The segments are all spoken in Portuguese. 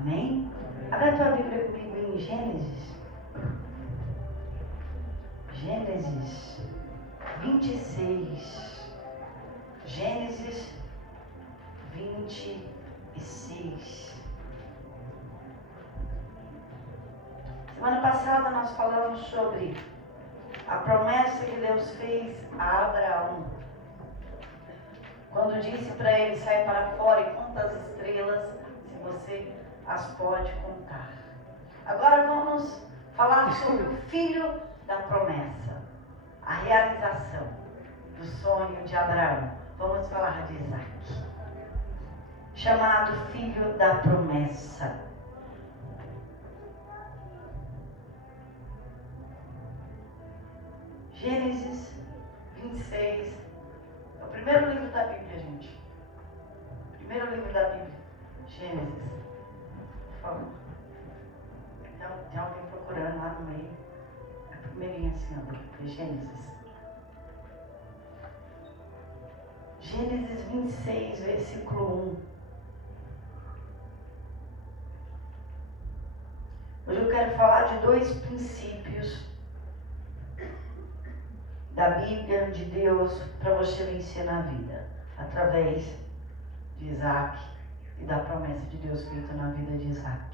Amém? Abra a tua Bíblia comigo em Gênesis. Gênesis 26. Gênesis 26. Semana passada nós falamos sobre a promessa que Deus fez a Abraão. Quando disse para ele sair para fora e conta as estrelas, se você as pode contar. Agora vamos falar sobre o filho da promessa, a realização do sonho de Abraão. Vamos falar de Isaac, chamado filho da promessa. Gênesis 26, é o primeiro livro da Bíblia, gente. Primeiro livro da Bíblia, Gênesis. Por favor. Então, tem alguém procurando lá no meio. É a primeirinha assim, ó, de Gênesis. Gênesis 26, versículo 1. Hoje eu quero falar de dois princípios da Bíblia, de Deus, para você vencer na vida, através de Isaac e da promessa de Deus feita na vida de Isaac.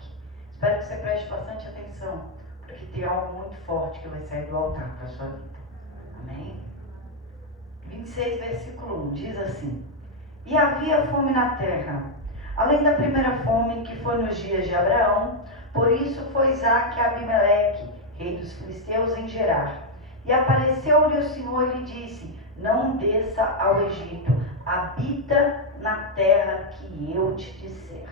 Espero que você preste bastante atenção, porque tem algo muito forte que vai sair do altar para a sua vida. Amém? 26, versículo 1, diz assim: E havia fome na terra, além da primeira fome que foi nos dias de Abraão, por isso foi Isaac a Abimeleque, rei dos filisteus, em Gerar. E apareceu-lhe o Senhor e lhe disse: Não desça ao Egito, habita na terra que eu te disser.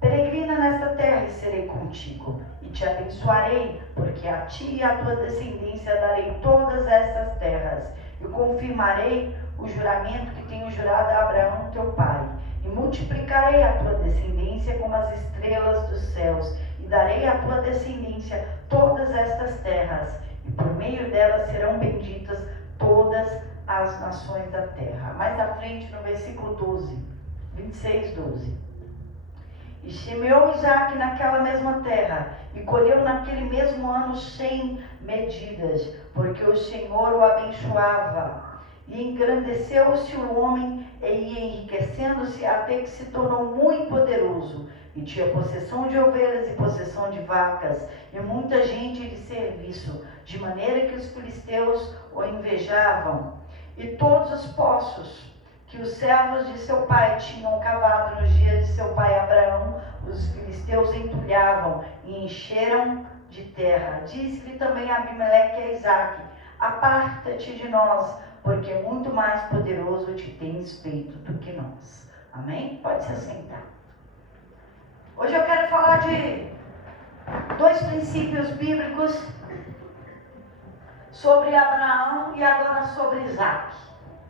Peregrina nesta terra e serei contigo, e te abençoarei, porque a ti e à tua descendência darei todas estas terras, e confirmarei o juramento que tenho jurado a Abraão teu pai, e multiplicarei a tua descendência como as estrelas dos céus, e darei à tua descendência todas estas terras, e por meio delas serão benditas todas as nações da terra. Mais à frente, no versículo 12, 26, 12. E semeou Isaac naquela mesma terra, e colheu naquele mesmo ano 100 medidas, porque o Senhor o abençoava. E engrandeceu-se o homem, e ia enriquecendo-se, até que se tornou muito poderoso, e tinha possessão de ovelhas e possessão de vacas, e muita gente de serviço, de maneira que os filisteus o invejavam. E todos os poços que os servos de seu pai tinham cavado nos dias de seu pai Abraão, os filisteus entulhavam e encheram de terra. Disse-lhe também Abimeleque a Isaac: Aparta-te de nós, porque muito mais poderoso te tens feito do que nós. Amém? Pode se assentar. Hoje eu quero falar de dois princípios bíblicos sobre Abraão e agora sobre Isaac.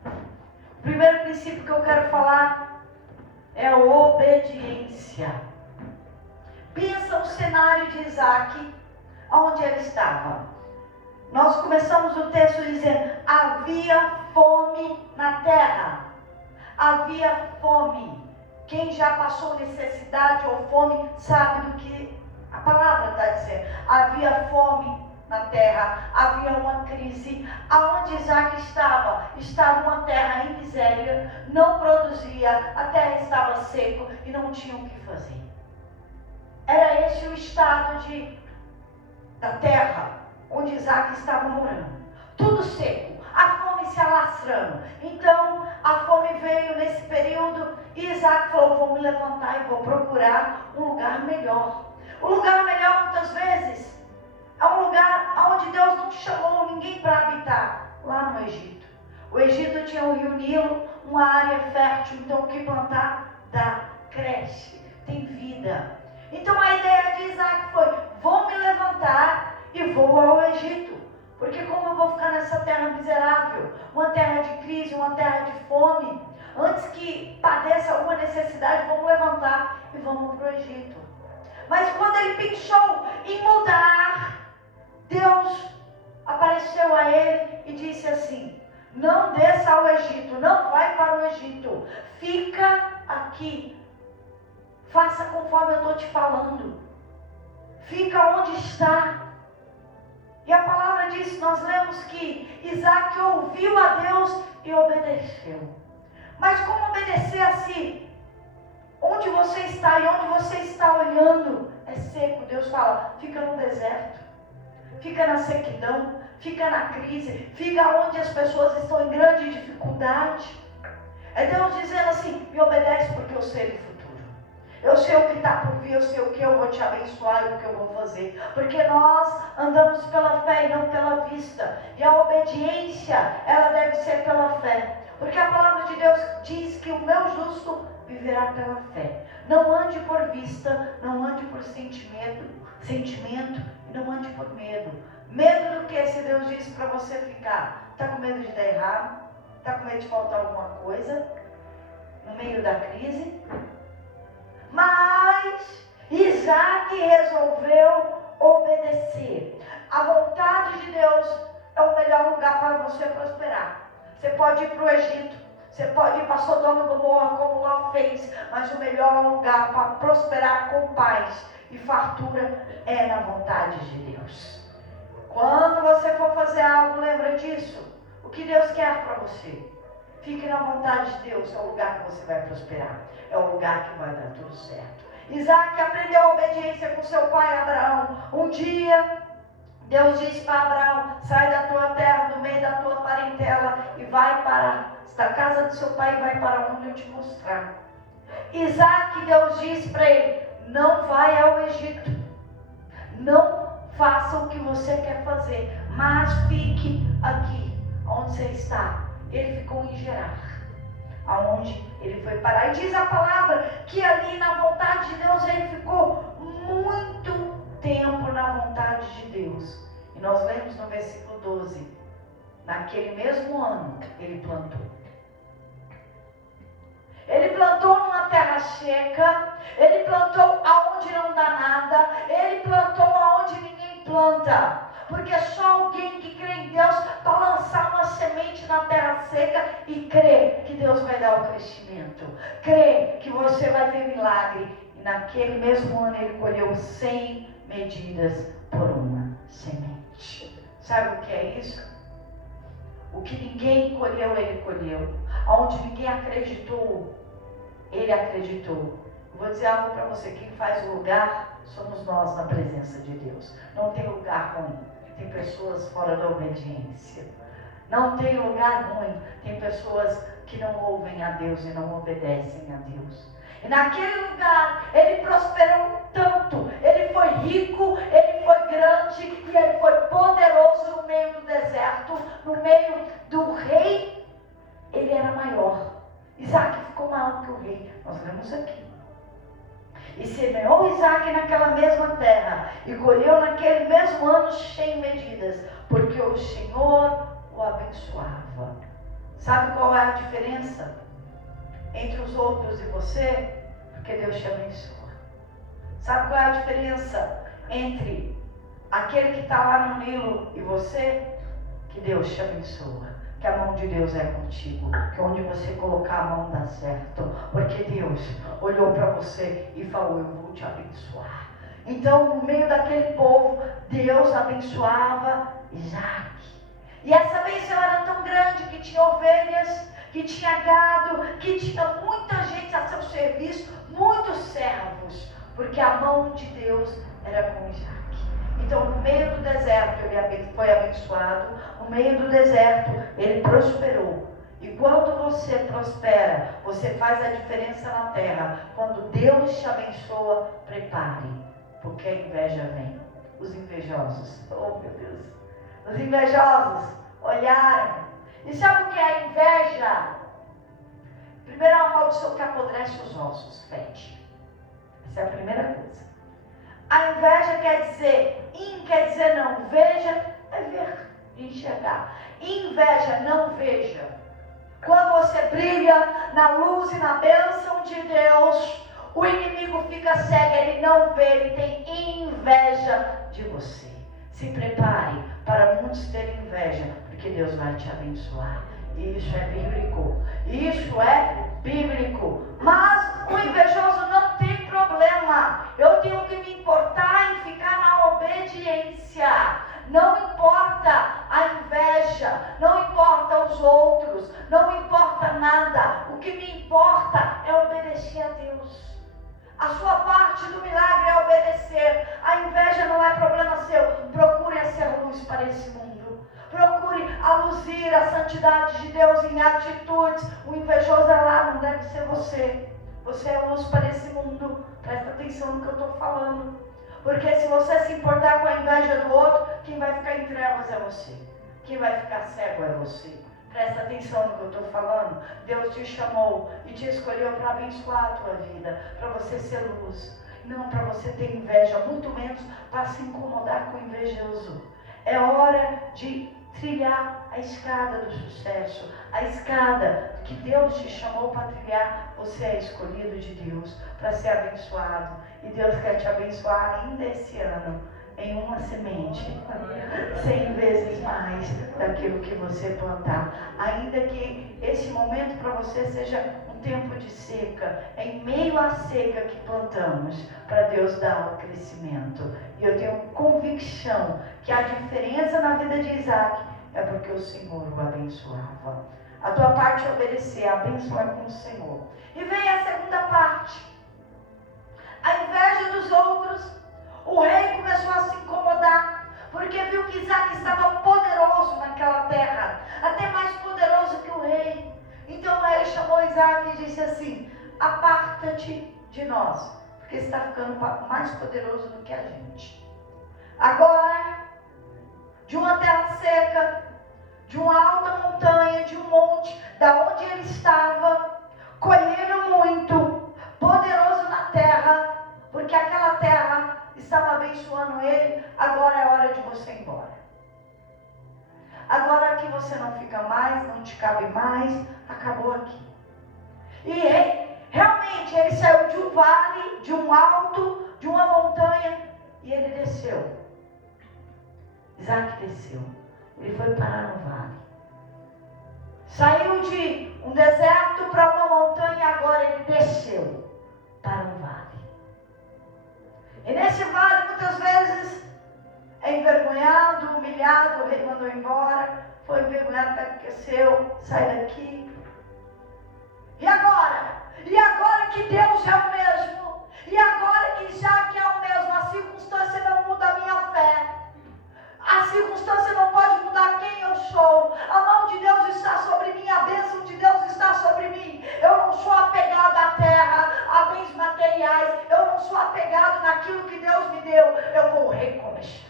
O primeiro princípio que eu quero falar é a obediência. Pensa o cenário de Isaac, onde ele estava. Nós começamos o texto dizendo: havia fome na terra. Havia fome. Quem já passou necessidade ou fome sabe do que a palavra está dizendo. Havia fome na terra, havia uma crise. Aonde Isaac estava uma terra em miséria, não produzia, a terra estava seca e não tinha o que fazer. Era esse o estado da terra onde Isaac estava morando. Tudo seco, a fome se alastrando. Então a fome veio nesse período e Isaac falou: vou me levantar e vou procurar um lugar melhor. O lugar melhor, muitas vezes, é um lugar onde Deus não chamou ninguém para habitar, lá no Egito. O Egito tinha o rio Nilo, uma área fértil, então o que plantar dá, cresce, tem vida. Então a ideia de Isaac foi: vou me levantar e vou ao Egito, porque como eu vou ficar nessa terra miserável, uma terra de crise, uma terra de fome, antes que padeça alguma necessidade, vamos levantar e vamos para o Egito. Mas quando ele pensou em mudar, Deus apareceu a ele e disse assim: não desça ao Egito, não vai para o Egito, fica aqui, Faça conforme eu estou te falando. Fica onde está. E a palavra diz, nós lemos que Isaac ouviu a Deus e obedeceu. Mas como obedecer assim? Onde você está e onde você está olhando é seco. Deus fala, fica no deserto, fica na sequidão, fica na crise, fica onde as pessoas estão em grande dificuldade. É Deus dizendo assim, me obedece porque eu sei do futuro. Eu sei o que está por vir, eu sei o que eu vou te abençoar e o que eu vou fazer. Porque nós andamos pela fé e não pela vista. E a obediência, ela deve ser pela fé. Porque a palavra de Deus diz que o meu justo viverá pela fé. Não ande por vista, não ande por sentimento e não ande por medo. Medo do que? Se Deus disse para você ficar, está com medo de dar errado? Está com medo de faltar alguma coisa? No meio da crise? Mas Isaac resolveu obedecer. A vontade de Deus é o melhor lugar para você prosperar. Você pode ir para o Egito, você pode ir para Sodoma e Gomorra como Ló fez, mas o melhor lugar para prosperar com paz e fartura é na vontade de Deus. Quando você for fazer algo, lembra disso. O que Deus quer para você? Fique na vontade de Deus, é o lugar que você vai prosperar. É o lugar que vai dar tudo certo. Isaac aprendeu a obediência com seu pai Abraão. Um dia, Deus disse para Abraão, sai da tua terra, do meio da tua parentela e vai para da casa do seu pai e vai para onde eu te mostrar. Isaac, Deus disse para ele, não vai ao Egito. Não faça o que você quer fazer, mas fique aqui, onde você está. Ele ficou em Gerar, aonde ele foi parar. E diz a palavra que ali na vontade de Deus ele ficou muito tempo na vontade de Deus. E nós lemos no versículo 12, naquele mesmo ano ele plantou. Ele plantou numa terra seca, ele plantou aonde não dá nada, ele plantou aonde ninguém planta. Porque só alguém que crê em Deus para lançar uma semente na terra seca e crê que Deus vai dar o crescimento. Crê que você vai ver milagre. E naquele mesmo ano ele colheu 100 medidas por uma semente. Sabe o que é isso? O que ninguém colheu, ele colheu. Onde ninguém acreditou, ele acreditou. Eu vou dizer algo para você, quem faz o lugar somos nós na presença de Deus. Não tem lugar ruim, tem pessoas fora da obediência. Não tem lugar ruim, tem pessoas que não ouvem a Deus e não obedecem a Deus. E naquele lugar, ele prosperou tanto, ele foi rico, ele foi grande e ele foi poderoso no meio do deserto, no meio do rei, ele era maior. Isaac ficou maior que o rei, nós lemos aqui. E semeou Isaac naquela mesma terra, e colheu naquele mesmo ano 100 medidas, porque o Senhor o abençoava. Sabe qual é a diferença entre os outros e você? Porque Deus te abençoa. Sabe qual é a diferença entre aquele que está lá no Nilo e você? Que Deus te abençoa. Que a mão de Deus é contigo, que onde você colocar a mão dá certo, porque Deus olhou para você e falou, eu vou te abençoar. Então no meio daquele povo, Deus abençoava Isaac, e essa bênção era tão grande que tinha ovelhas, que tinha gado, que tinha muita gente a seu serviço, muitos servos, porque a mão de Deus era com Isaac. Então no meio do deserto ele foi abençoado, no meio do deserto ele prosperou. E quando você prospera, você faz a diferença na terra. Quando Deus te abençoa, prepare, porque a inveja vem. Os invejosos, oh meu Deus, os invejosos olharam. E sabe o que é a inveja? Primeiro é uma maldição que apodrece os ossos, fede. Essa é a primeira coisa. A inveja quer dizer não. Veja é ver, enxergar. Inveja, não veja. Quando você brilha na luz e na bênção de Deus, o inimigo fica cego, ele não vê, ele tem inveja de você. Se prepare para muitos terem inveja, porque Deus vai te abençoar. Isso é bíblico. Isso é bíblico. Mas o invejoso não tem problema A sua parte do milagre é obedecer. A inveja não é problema seu. Procure ser luz para esse mundo. Procure aluzir a santidade de Deus em atitudes. O invejoso é lá, não deve ser você. Você é luz para esse mundo. Presta atenção no que eu estou falando. Porque se você se importar com a inveja do outro, quem vai ficar em trevas é você. Quem vai ficar cego é você. Presta atenção no que eu estou falando. Deus te chamou e te escolheu para abençoar a tua vida, para você ser luz, não para você ter inveja, muito menos para se incomodar com o invejoso. É hora de trilhar a escada do sucesso, a escada que Deus te chamou para trilhar. Você é escolhido de Deus para ser abençoado, e Deus quer te abençoar ainda esse ano em uma semente, 100 vezes mais daquilo que você plantar. Ainda que esse momento para você seja um tempo de seca, em meio à seca que plantamos, para Deus dar o crescimento. E eu tenho convicção que a diferença na vida de Isaac é porque o Senhor o abençoava. A tua parte é obedecer, a bênção é com o Senhor. E vem a segunda parte. A inveja dos outros. O rei começou a se incomodar, porque viu que Isaac estava poderoso naquela terra, até mais poderoso que o rei. Então ele chamou Isaac e disse assim: aparta-te de nós, porque está ficando mais poderoso do que a gente. Agora, de uma terra seca, de uma alta montanha, de um monte, da onde ele estava, colhendo muito, poderoso na terra, porque aquela terra estava abençoando ele. Agora é hora de você ir embora. Agora aqui você não fica mais, não te cabe mais, acabou aqui. E realmente ele saiu de um vale, de um alto, de uma montanha, e ele desceu. Isaac desceu. Ele foi parar no vale. Saiu de um deserto para uma montanha, e agora ele desceu para um vale. E nesse vale, muitas vezes, é envergonhado, humilhado, o rei mandou embora, foi envergonhado, esqueceu, sai daqui. E agora? E agora que Deus é o mesmo? E agora que Isaac é o mesmo? A circunstância não muda a minha fé. A circunstância não pode mudar quem eu sou. A mão de Deus está sobre mim, a bênção de Deus está sobre mim. Eu não sou apegado à terra, a bens materiais. Eu não sou apegado naquilo que Deus me deu. Eu vou recomeçar.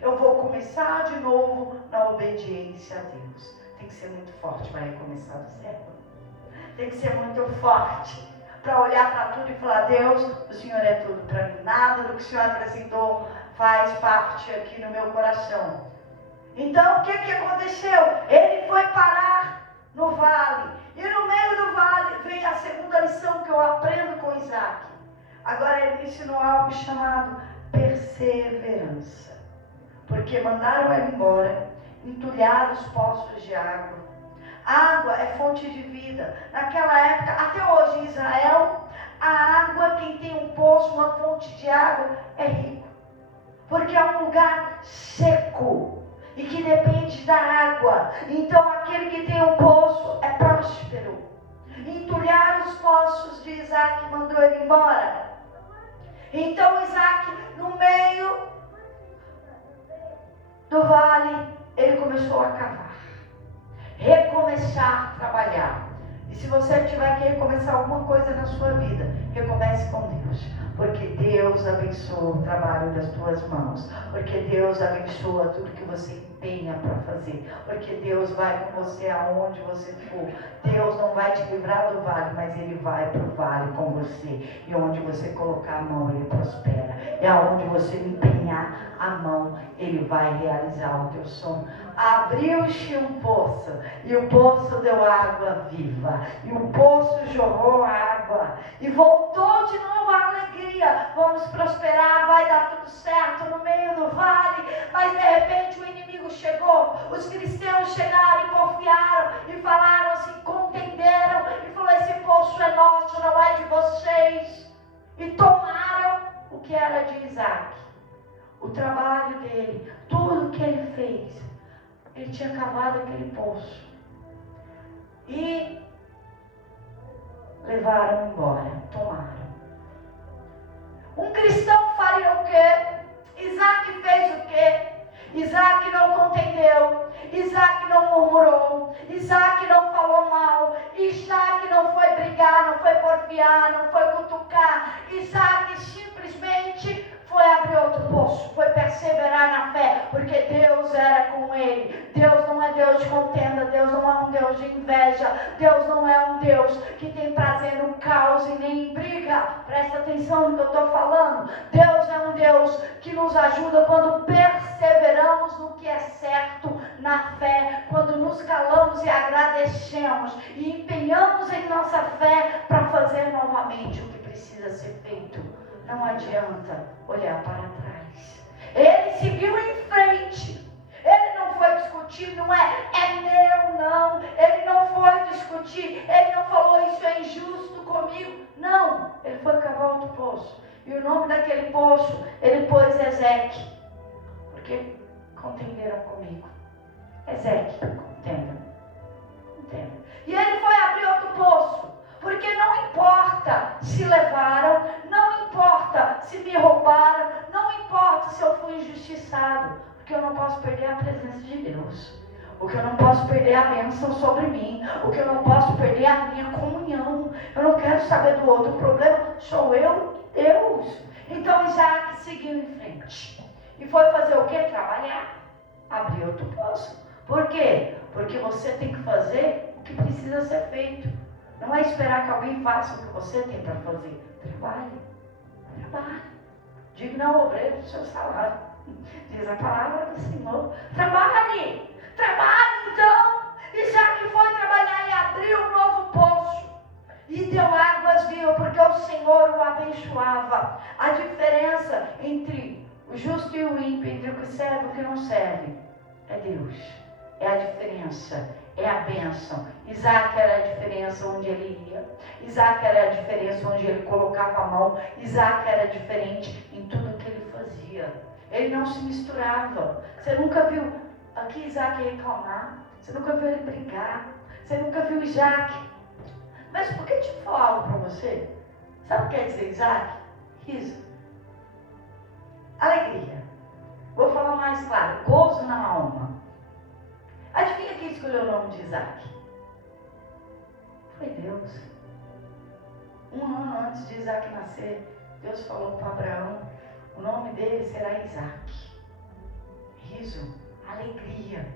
Eu vou começar de novo na obediência a Deus. Tem que ser muito forte para recomeçar do zero. Tem que ser muito forte para olhar para tudo e falar: Deus, o Senhor é tudo para mim. Nada do que o Senhor acrescentou faz parte aqui no meu coração. Então o que aconteceu? Ele foi parar no vale. E no meio do vale vem a segunda lição que eu aprendo com Isaac. Agora ele me ensinou algo chamado perseverança. Porque mandaram ele embora, entulhar os poços de água. Água é fonte de vida. Naquela época, até hoje em Israel, a água, quem tem um poço, uma fonte de água, é rico. Porque é um lugar seco e que depende da água. Então aquele que tem um poço é próspero. Entulhar os poços de Isaac, mandou ele embora. Então Isaac, no meio do vale, ele começou a cavar, recomeçar a trabalhar. E se você tiver que recomeçar alguma coisa na sua vida, recomece com Deus. Porque Deus abençoa o trabalho das tuas mãos. Porque Deus abençoa tudo que você empenha para fazer. Porque Deus vai com você aonde você for. Deus não vai te livrar do vale, mas Ele vai para o vale com você. E onde você colocar a mão, Ele prospera. E aonde você empenhar a mão, Ele vai realizar o teu sonho. Abriu-se um poço, e o poço deu água viva. E o poço jorrou água. E voltou de novo a alegria. Vamos prosperar, vai dar tudo certo no meio do vale. Mas de repente o inimigo chegou. Os cristãos chegaram e porfiaram e falaram assim, contenderam e falou: esse poço é nosso, não é de vocês. E tomaram o que era de Isaac, o trabalho dele, tudo que ele fez. Ele tinha cavado aquele poço e levaram embora, tomaram. elogiar, não foi cutucar. Isaac simplesmente foi abrir outro poço, foi perseverar na fé, porque Deus era com ele. Deus não é Deus de contenda, Deus não é um Deus de inveja, Deus não é um Deus que tem prazer no caos e nem em briga. Presta atenção no que eu estou falando. Deus é um Deus que nos ajuda quando perseveramos no que é certo na fé, quando nos calamos e agradecemos e empenhamos em nossa fé para fazer novamente o que precisa ser feito. Não adianta olhar para trás. Ele seguiu em frente. Ele não foi discutir, não é meu, não. Ele não foi discutir, ele não falou isso é injusto comigo. Não, ele foi cavar outro poço. E o nome daquele poço, ele pôs Ezeque. Porque contenderam comigo. Ezeque, contenda. E ele foi abrir outro poço. Porque não importa se levaram, não importa se me roubaram, não importa se eu fui injustiçado, porque eu não posso perder a presença de Deus, o que eu não posso perder a bênção sobre mim, o que eu não posso perder a minha comunhão. Eu não quero saber do outro, o problema sou eu e Deus. Então Isaac seguiu em frente e foi fazer o que? Trabalhar, abrir outro poço. Por quê? Porque você tem que fazer o que precisa ser feito. Não é esperar que alguém faça o que você tem para fazer. Trabalhe. Digno ao obreiro do seu salário. Diz a palavra do Senhor. Trabalhe então. Isaac foi trabalhar e abriu um novo poço. E deu águas vivas, porque o Senhor o abençoava. A diferença entre o justo e o ímpio, entre o que serve e o que não serve, é Deus. É a diferença. É a bênção. Isaac era a diferença onde ele ia. Isaac era a diferença onde ele colocava a mão. Isaac era diferente em tudo que ele fazia. Ele não se misturava. Você nunca viu aqui Isaac reclamar. Você nunca viu ele brigar. Você nunca viu Isaac. Mas por que te falar algo para você? Sabe o que quer dizer Isaac? Riso. Alegria. Vou falar mais claro. Gozo na alma. Adivinha quem escolheu o nome de Isaac? Foi Deus. Um ano antes de Isaac nascer, Deus falou para Abraão, o nome dele será Isaac. Riso, alegria.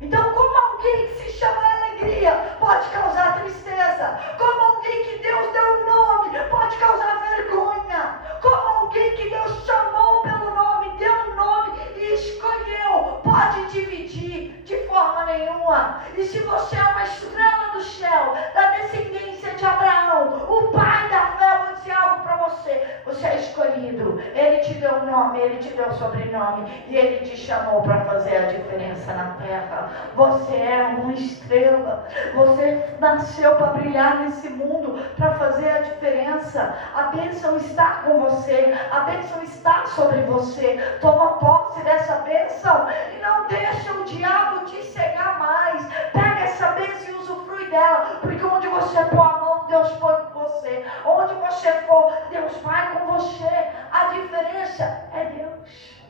Então, como alguém que se chama alegria pode causar tristeza? Como alguém que Deus deu um nome pode causar vergonha? Como alguém que Deus chamou pelo nome, deu um nome e escolheu, pode dividir de forma nenhuma? E se você é uma estrela do céu, da descendência de Abraão, o pai da fé, eu vou dizer algo para você. Você é escolhido. Ele te deu um nome, ele te deu sobrenome e ele te chamou para fazer a diferença na terra. Você é uma estrela. Você nasceu para brilhar nesse mundo, para fazer a diferença. A bênção está com você. A bênção está sobre você. Toma posse dessa bênção e não deixa o diabo te cegar mais. Pega essa bênção e usufrui dela, porque onde você pôr a mão, Deus põe com você. Onde você for, Deus vai com você. A diferença é Deus.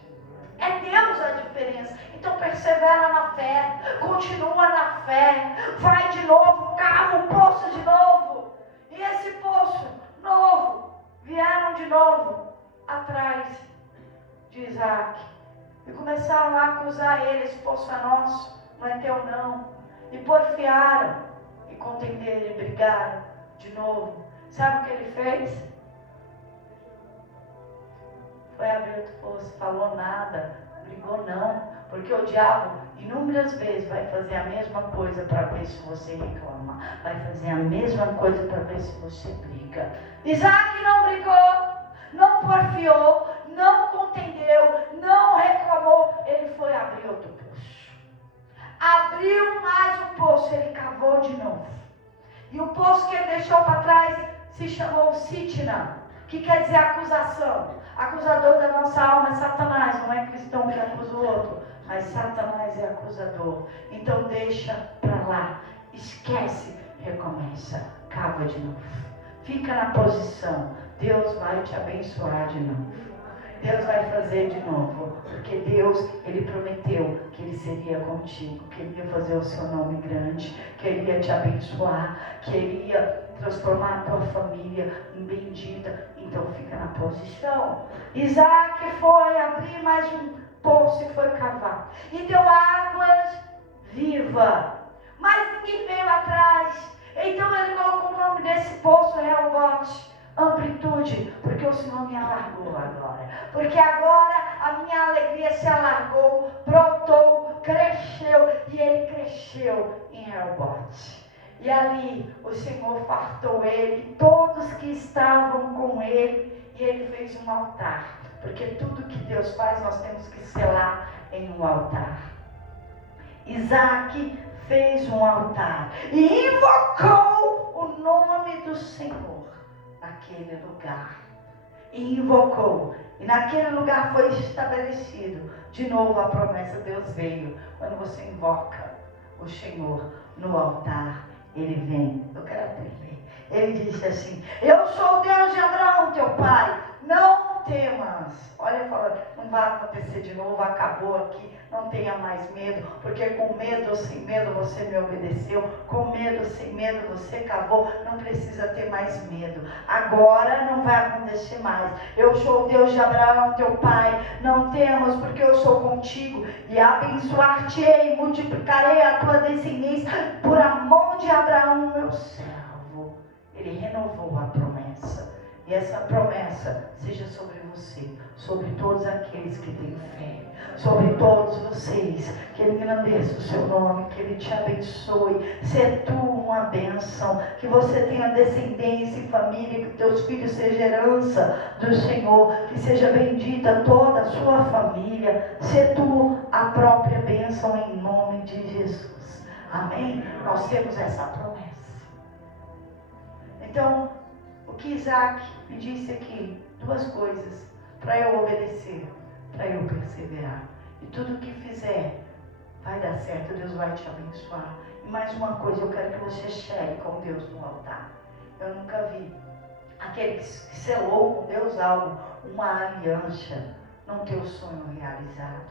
É Deus a diferença. Então persevera na fé, continua na fé, vai de novo, cava o poço de novo. E esse poço novo, vieram de novo atrás de Isaac. E começaram a acusar ele, esse poço é nosso, não é teu não. E porfiaram, e contenderam e brigaram de novo. Sabe o que ele fez? Foi abrir outro poço, falou nada, brigou não, porque o diabo inúmeras vezes vai fazer a mesma coisa para ver se você reclama, vai fazer a mesma coisa para ver se você briga. Isaac não brigou, não porfiou, não contendeu, não reclamou, ele foi abrir outro poço. Abriu mais um poço, ele cavou de novo. E o poço que ele deixou para trás se chamou Sitna, que quer dizer acusação. Acusador da nossa alma é Satanás, não é cristão que acusa o outro, mas Satanás é acusador. Então deixa para lá, esquece, recomeça, cava de novo. Fica na posição, Deus vai te abençoar de novo. Deus vai fazer de novo, porque Deus, Ele prometeu que Ele seria contigo, que Ele ia fazer o seu nome grande, que Ele ia te abençoar, que Ele ia transformar a tua família em bendita. Então fica na posição. Isaac foi abrir mais um poço e foi cavar, e deu águas vivas, mas ninguém veio atrás. Então ele colocou o nome desse poço Rehobote, amplitude, porque o Senhor me alargou agora, porque agora a minha alegria se alargou, brotou, cresceu, e ele cresceu em Rehobote. E ali o Senhor fartou ele, todos que estavam com ele, e ele fez um altar, porque tudo que Deus faz nós temos que selar em um altar. Isaac fez um altar e invocou o nome do Senhor naquele lugar. E invocou, e naquele lugar foi estabelecido de novo a promessa. Deus veio. Quando você invoca o Senhor no altar, Ele vem. Eu quero aprender. Ele disse assim: eu sou o Deus de Abraão, teu pai, não temas. Olha, fala, não vai acontecer de novo, acabou aqui, não tenha mais medo, porque com medo ou sem medo você me obedeceu, com medo ou sem medo você cavou, não precisa ter mais medo, agora não vai acontecer mais. Eu sou o Deus de Abraão, teu pai, não temas, porque eu sou contigo, e abençoar-te-ei, multiplicarei a tua descendência por amor de Abraão, meu servo. Ele renovou a promessa. E essa promessa seja sobre você, sobre todos aqueles que têm fé, sobre todos vocês, que Ele engrandeça o seu nome, que Ele te abençoe, ser tu uma bênção, que você tenha descendência e família, que teus filhos sejam herança do Senhor, que seja bendita toda a sua família, ser tu a própria bênção em nome de Jesus. Amém? Nós temos essa promessa. Então, o que Isaac me disse aqui, duas coisas, para eu obedecer, para eu perseverar. E tudo que fizer, vai dar certo, Deus vai te abençoar. E mais uma coisa, eu quero que você chegue com Deus no altar. Eu nunca vi aquele que selou com Deus algo, uma aliança, não ter o sonho realizado.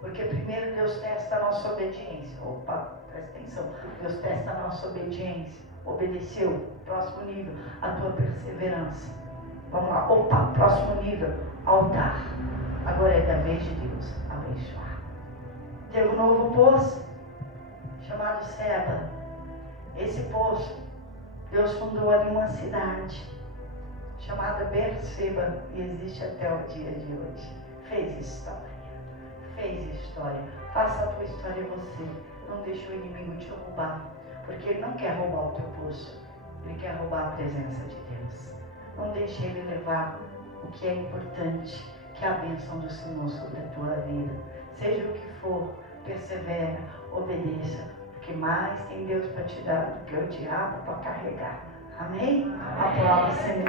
Porque primeiro Deus testa a nossa obediência. Opa, presta atenção. Deus testa a nossa obediência. Obedeceu, próximo nível, a tua perseverança. Vamos lá, opa, próximo nível, altar. Agora é da vez de Deus abençoar. Teve um novo poço, chamado Seba. Esse poço, Deus fundou ali uma cidade, chamada Berseba, e existe até o dia de hoje. Fez história. Faça a tua história você. Não deixe o inimigo te roubar. Porque ele não quer roubar o teu poço, ele quer roubar a presença de Deus. Não deixe ele levar o que é importante, que é a bênção do Senhor sobre a tua vida. Seja o que for, persevera, obedeça, porque mais tem Deus para te dar do que o diabo para carregar. Amém? Aplauda o Senhor.